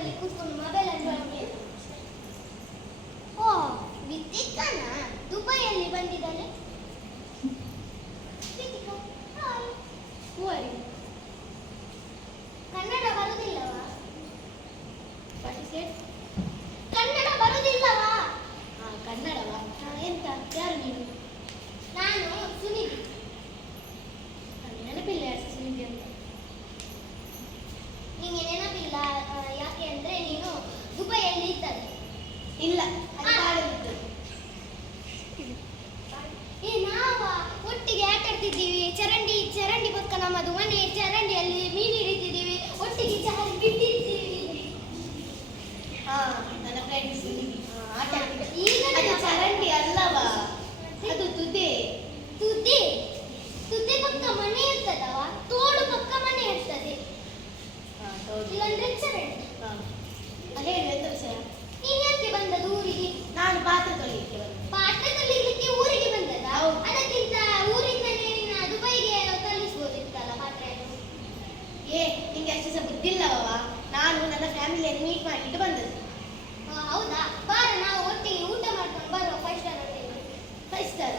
ಅಲ್ಲಿ ಕೂತ್ಕೊಂಡು ಮೊಬೈಲ್ ಅನ್ನು ಓ ವಿತಿಕನ ದುಬೈಯಲ್ಲಿ ಬಂದಿದ್ದಾನೆ. ಕನ್ನಡ ಬರುವುದಿಲ್ಲವಾ? ಕನ್ನಡ ಬರುವುದಿಲ್ಲವಾ? ಕನ್ನಡವಾ? ಎಂತ? ಯಾರು ನೀನು? ನಾನು ಸುನಿಧಿ. ನೆನಪಿಲ್ಲ ಯಾರು ಸುನಿಧಿ ಅಂತ? ನಿಮಗೆ ನೆನಪಿಲ್ಲ ಯಾಕೆ ಅಂದ್ರೆ ನೀನು ದುಬೈಯಲ್ಲಿ ಇದ್ದರೆ. ಇಲ್ಲ, ನಾವ ಒಟ್ಟಿಗೆ ಆಟ ಆಡ್ತಿದ್ದೀವಿ. ಚರಂಡಿ ಚರಂಡಿ ಪಕ್ಕ ನಮ್ಮದು ಮನೆ. ಚರಂಡಿಯಲ್ಲಿ ಮೀನು ಹಿಡಿತಿದ್ದೀವಿ, ಒಟ್ಟಿಗೆ ಜಾರಿ ಬಿಟ್ಟಿರ್ತೀವಿ. ನನ್ನ ಫ್ರೆಂಡ್ಸ್ ಆಟ ಈಗ ಅದು ಚರಂಡಿ ಅಲ್ಲವಾ, ಅದು ತುದೆ. ತುದಿ ತುದಿ ಪಕ್ಕ ಮನೆ ಇರ್ತದವ, ತೋಡು ಪಕ್ಕ ಮನೆ ಇರ್ತದೆ. ಇಲ್ಲಂದ್ರೆ ಚರಂಡಿ. ಹೇಳು ಎಂತ ವಿಷಯ? ನೀನ್ ಯಾಕೆ ಬಂದದ್ದು ಊರಿಗೆ? ನಾನು ಪಾತ್ರೆ ತೊಳಿಲಿಕ್ಕೆ ಬಂದೆ. ಪಾಠ ಕಲಿಲಿಕ್ಕೆ ಊರಿಗೆ ಬಂದದ? ಹೌದು. ಅದಕ್ಕಿಂತ ಊರಿಂದಲೇ ನಿನ್ನ ದುಬೈಗೆ ಕಲಿಸ್ಬೋದಿತ್ತಲ್ಲ ಪಾಠವನ್ನು. ನಿಂಗೆ ಅಷ್ಟು ಸಹ ಬುದ್ಧಿಲ್ಲವ? ನಾನು ನನ್ನ ಫ್ಯಾಮಿಲಿಯನ್ನು ಮೀಟ್ ಮಾಡಿಟ್ಟು ಬಂದದ್ದು. ಹೌದಾ? ಬಾರ ನಾವು ಒಟ್ಟಿಗೆ ಊಟ ಮಾಡ್ಕೊಂಡು ಬರುವ 5 ಸ್ಟಾರ್ ಹೋಟೆಲ್. 5 ಸ್ಟಾರ್?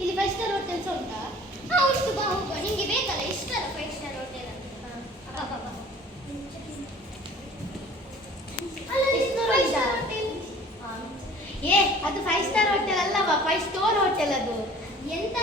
ಇಲ್ಲಿ 5 ಸ್ಟಾರ್ ಹೋಟೆಲ್ಸ್ ಉಂಟಾ? ಉಂಟು, ಬಾ ಹೋಗುವ. ನಿಂಗೆ ಬೇಕಲ್ಲ ಇಷ್ಟಲ್ಲ 5 ಸ್ಟಾರ್ ಹೋಟೆಲ್ ಅಂತ. ಅದು 5 ಸ್ಟಾರ್ ಹೋಟೆಲ್ ಅಲ್ಲವಾ, 5 ಸ್ಟೋರ್ ಹೋಟೆಲ್ ಅದು. ಎಂತ